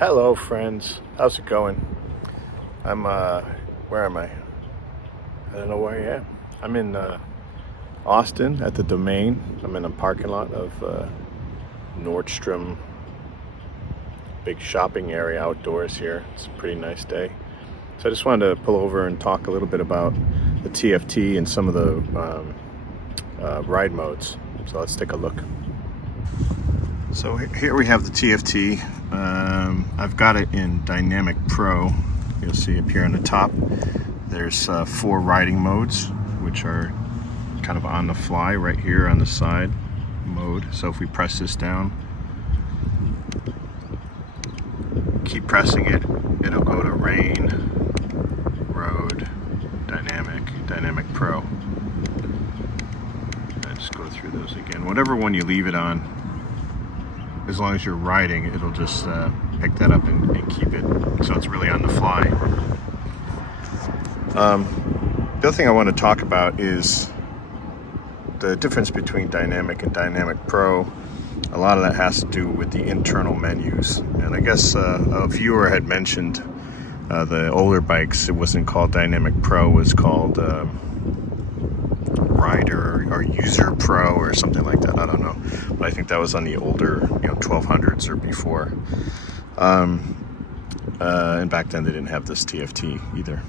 Hello friends, how's it going? I'm where am I? I don't know where I am. I'm in Austin at the Domain. I'm in a parking lot of Nordstrom. Big shopping area outdoors here. It's a pretty nice day. So I just wanted to pull over and talk a little bit about the TFT and some of the ride modes. So let's take a look. So here we have the TFT. I've got it in Dynamic Pro. You'll see up here on the top there's 4 riding modes, which are kind of on the fly right here on the side mode. So if we press this down, keep pressing it, it'll go to rain, road, dynamic Pro. I just go through those again. Whatever one you leave it on, as long as you're riding, it'll just pick that up and keep it so it's really on the fly. The other thing I want to talk about is the difference between Dynamic and Dynamic Pro. A lot of that has to do with the internal menus. And I guess a viewer had mentioned the older bikes, it wasn't called Dynamic Pro, it was called Rider or User Pro or something like that. I don't know, but I think that was on the older 1200s or before. And back then they didn't have this TFT either.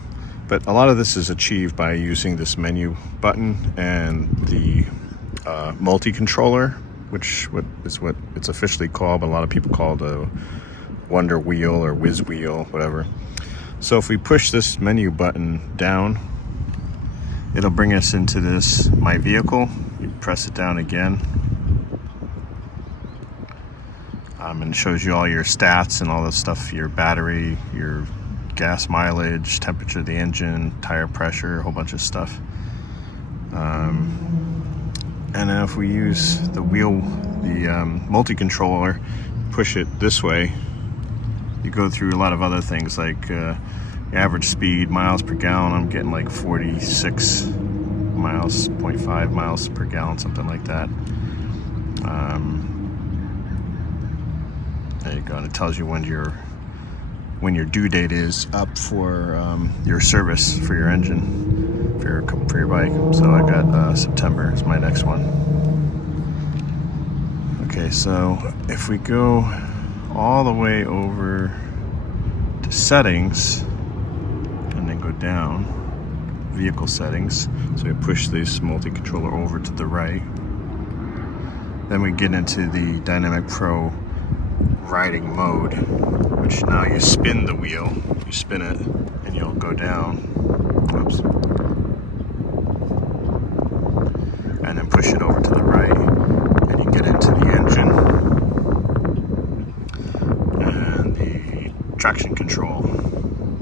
But a lot of this is achieved by using this menu button and the multi-controller, which is what it's officially called, but a lot of people call it a Wonder Wheel or Whiz Wheel, whatever. So if we push this menu button down, it'll bring us into this My Vehicle. You press it down again, and it shows you all your stats and all this stuff, your battery, your gas mileage, temperature of the engine, tire pressure, a whole bunch of stuff. And then if we use the multi-controller, push it this way, you go through a lot of other things like average speed, miles per gallon. I'm getting like 46 miles, 0.5 miles per gallon, something like that. There you go, and it tells you when your due date is up for your service for your engine, for your bike. So I got September is my next one. Okay, so if we go all the way over to settings and then go down, vehicle settings, so we push this multi-controller over to the right, then we get into the Dynamic Pro riding mode, which now you spin the wheel, you spin it and you'll go down, oops, and then push it over to the right and you get into the engine and the traction control.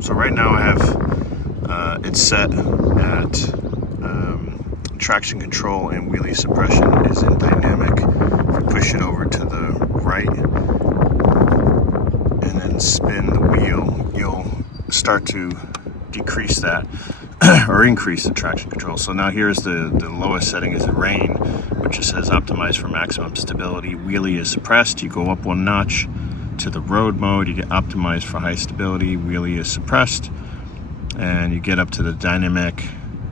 So right now I have it set at traction control and wheelie suppression is in dynamic. If you push it over to the right and then spin the wheel, you'll start to decrease that or increase the traction control. So now here's the lowest setting is the rain, which it says optimize for maximum stability. Wheelie is suppressed. You go up one notch to the road mode, you get optimized for high stability. Wheelie is suppressed, and you get up to the dynamic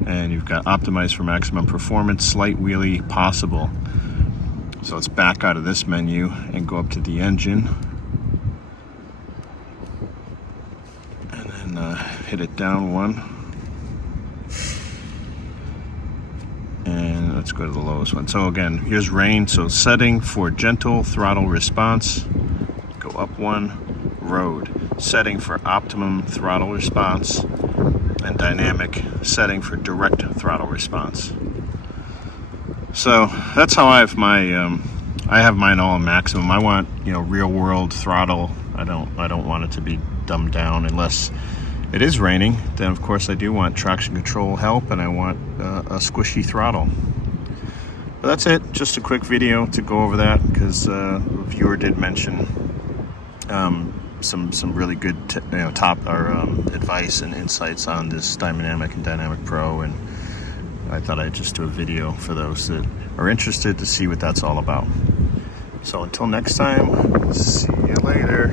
and you've got optimized for maximum performance, slight wheelie possible. So let's back out of this menu and go up to the engine and then hit it down one, and let's go to the lowest one. So again, here's rain. So setting for gentle throttle response, go up one, road, setting for optimum throttle response, and dynamic, setting for direct throttle response. So that's how I have mine all maximum. I want real world throttle. I don't want it to be dumbed down unless it is raining. Then of course I do want traction control help and I want a squishy throttle. But that's it. Just a quick video to go over that because a viewer did mention some really good top advice and insights on this Dynamic and Dynamic Pro, and I thought I'd just do a video for those that are interested to see what that's all about. So until next time, see you later.